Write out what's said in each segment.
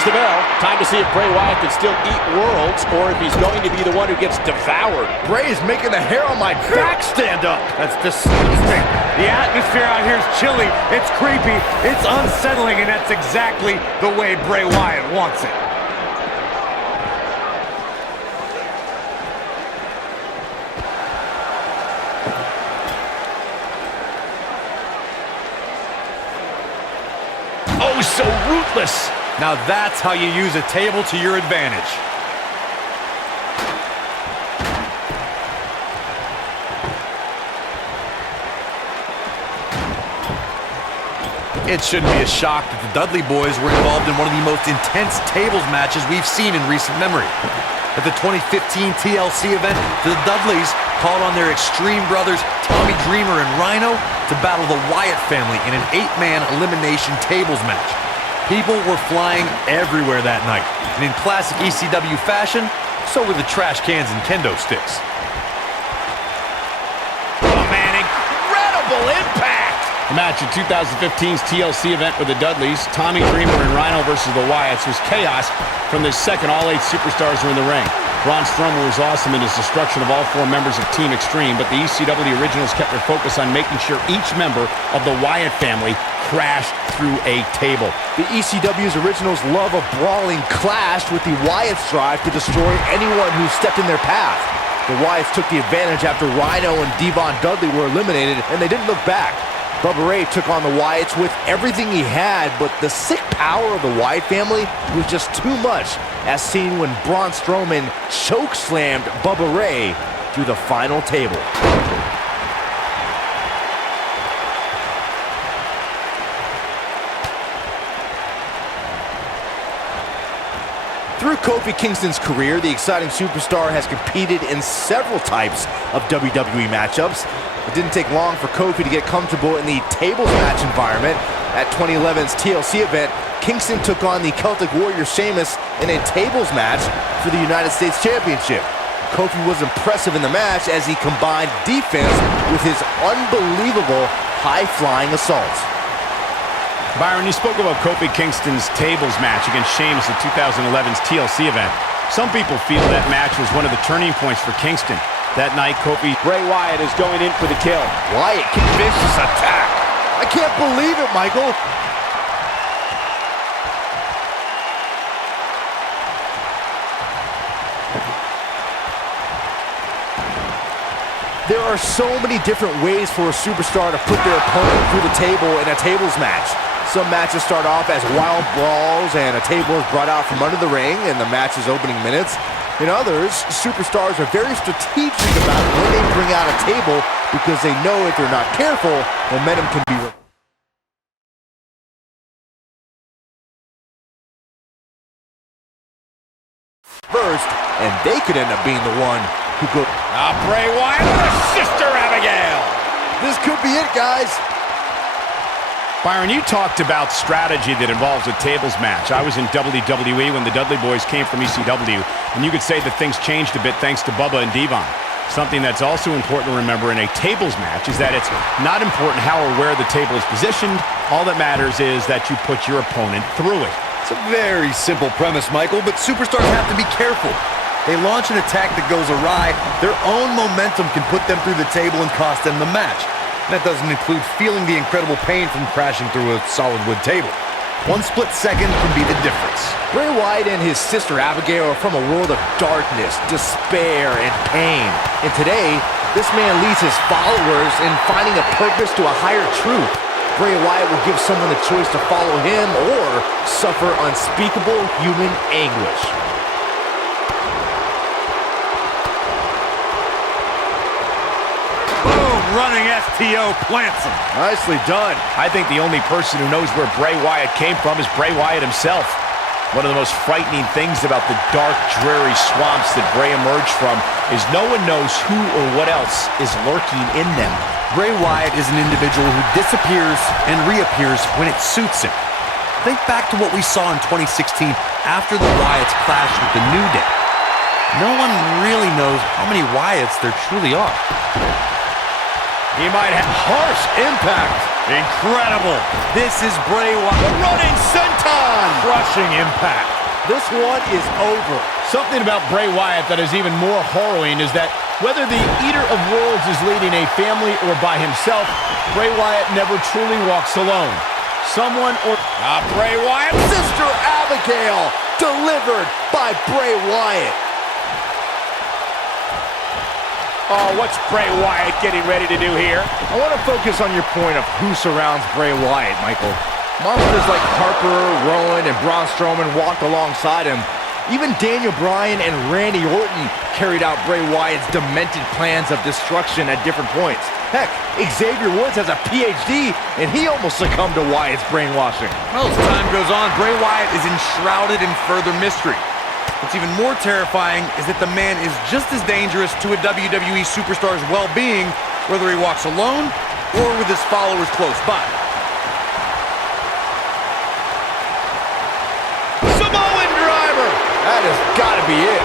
There's the bell. Time to see if Bray Wyatt can still eat worlds or if he's going to be the one who gets devoured. Bray is making the hair on my back stand up. That's disgusting. The atmosphere out here is chilly. It's creepy. It's unsettling, and that's exactly the way Bray Wyatt wants it. Oh, so ruthless. Now that's how you use a table to your advantage. It shouldn't be a shock that the Dudley Boys were involved in one of the most intense tables matches we've seen in recent memory. At the 2015 TLC event, the Dudleys called on their Extreme brothers Tommy Dreamer and Rhino to battle the Wyatt family in an 8-man elimination tables match. People were flying everywhere that night, and in classic ECW fashion, so were the trash cans and kendo sticks. Oh man, incredible impact! The match at 2015's TLC event with the Dudleys, Tommy Dreamer and Rhino versus the Wyatts, was chaos from the second all 8 superstars were in the ring. Braun Strowman was awesome in his destruction of all 4 members of Team Extreme, but the ECW originals kept their focus on making sure each member of the Wyatt family crashed through a table. The ECW's originals love a brawling clash, with the Wyatts' drive to destroy anyone who stepped in their path. The Wyatts took the advantage after Rhino and Devon Dudley were eliminated, and they didn't look back. Bubba Ray took on the Wyatts with everything he had, but the sick power of the Wyatt family was just too much, as seen when Braun Strowman chokeslammed Bubba Ray through the final table. Through Kofi Kingston's career, the exciting superstar has competed in several types of WWE matchups. It didn't take long for Kofi to get comfortable in the tables match environment. At 2011's TLC event, Kingston took on the Celtic Warrior Sheamus in a tables match for the United States Championship. Kofi was impressive in the match as he combined defense with his unbelievable high-flying assaults. Byron, you spoke about Kofi Kingston's tables match against Sheamus at 2011's TLC event. Some people feel that match was one of the turning points for Kingston. That night, Bray Wyatt is going in for the kill. Wyatt can vicious attack. I can't believe it, Michael. There are so many different ways for a superstar to put their opponent through the table in a tables match. Some matches start off as wild brawls and a table is brought out from under the ring in the match's opening minutes. In others, superstars are very strategic about when they bring out a table because they know if they're not careful, momentum can be reversed, and they could end up being the one who goes. Bray Wyatt with a Sister Abigail. This could be it, guys. Byron, you talked about strategy that involves a tables match. I was in WWE when the Dudley Boys came from ECW, and you could say that things changed a bit thanks to Bubba and Devon. Something that's also important to remember in a tables match is that it's not important how or where the table is positioned. All that matters is that you put your opponent through it. It's a very simple premise, Michael, but superstars have to be careful. They launch an attack that goes awry, their own momentum can put them through the table and cost them the match. That doesn't include feeling the incredible pain from crashing through a solid wood table. One split second can be the difference. Bray Wyatt and his sister Abigail are from a world of darkness, despair, and pain. And today, this man leads his followers in finding a purpose to a higher truth. Bray Wyatt will give someone the choice to follow him or suffer unspeakable human anguish. Running STO plants him. Nicely done. I think the only person who knows where Bray Wyatt came from is Bray Wyatt himself. One of the most frightening things about the dark, dreary swamps that Bray emerged from is no one knows who or what else is lurking in them. Bray Wyatt is an individual who disappears and reappears when it suits him. Think back to what we saw in 2016 after the Wyatts clashed with the New Day. No one really knows how many Wyatts there truly are. He might have harsh impact. Incredible. This is Bray Wyatt. The running senton. Crushing impact. This one is over. Something about Bray Wyatt that is even more harrowing is that whether the Eater of Worlds is leading a family or by himself, Bray Wyatt never truly walks alone. Someone or... Bray Wyatt. Sister Abigail. Delivered by Bray Wyatt. Oh, what's Bray Wyatt getting ready to do here? I want to focus on your point of who surrounds Bray Wyatt, Michael. Monsters like Harper, Rowan, and Braun Strowman walked alongside him. Even Daniel Bryan and Randy Orton carried out Bray Wyatt's demented plans of destruction at different points. Heck, Xavier Woods has a PhD, and he almost succumbed to Wyatt's brainwashing. Well, as time goes on, Bray Wyatt is enshrouded in further mystery. What's even more terrifying is that the man is just as dangerous to a WWE superstar's well-being, whether he walks alone or with his followers close by. Samoan driver. That has got to be it.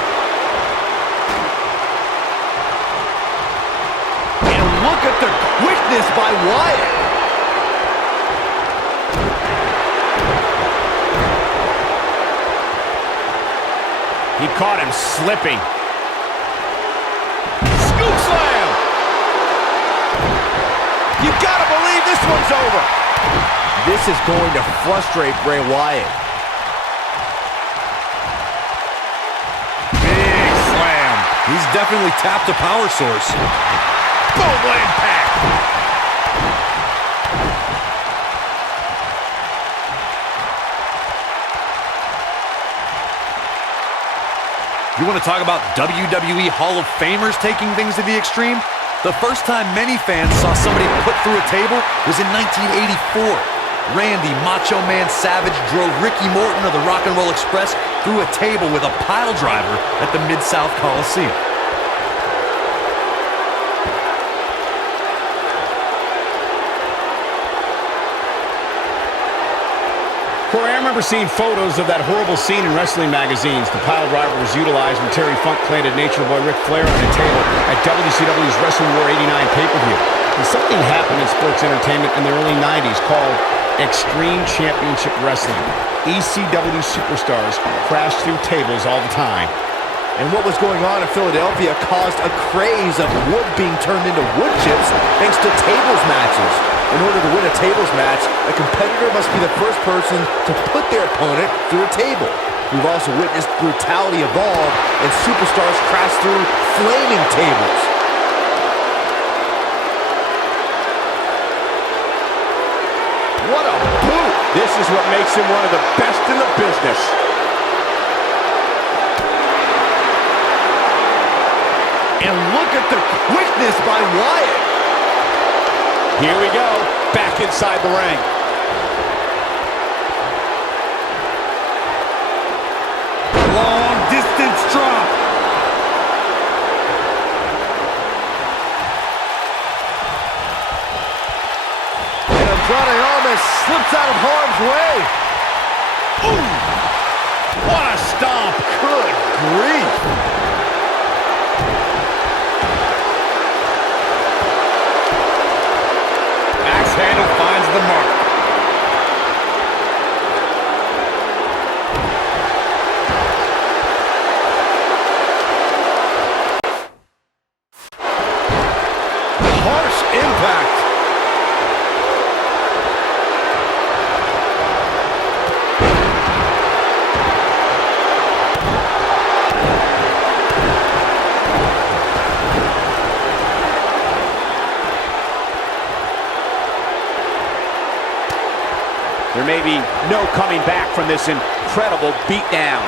And look at the quickness by Wyatt. He caught him slipping. Scoop slam! You gotta believe this one's over. This is going to frustrate Bray Wyatt. Big slam. He's definitely tapped a power source. Boom, what impact! You want to talk about WWE Hall of Famers taking things to the extreme? The first time many fans saw somebody put through a table was in 1984. Randy Macho Man Savage drove Ricky Morton of the Rock and Roll Express through a table with a pile driver at the Mid-South Coliseum. Corey, I remember seeing photos of that horrible scene in wrestling magazines. The pile driver was utilized when Terry Funk planted Nature Boy Ric Flair on a table at WCW's Wrestle War 89 pay-per-view. And something happened in sports entertainment in the early 90s called Extreme Championship Wrestling. ECW superstars crashed through tables all the time. And what was going on in Philadelphia caused a craze of wood being turned into wood chips thanks to tables matches. In order to win a tables match, a competitor must be the first person to put their opponent through a table. We've also witnessed brutality evolve and superstars crash through flaming tables. What a boot! This is what makes him one of the best in the business. And look at the quickness by Wyatt. Here we go, back inside the ring. Long distance drop. And Andrade Almas slips out of harm's way. Ooh, what a stomp. Good grief. Handle finds the mark. Harsh impact. There may be no coming back from this incredible beatdown.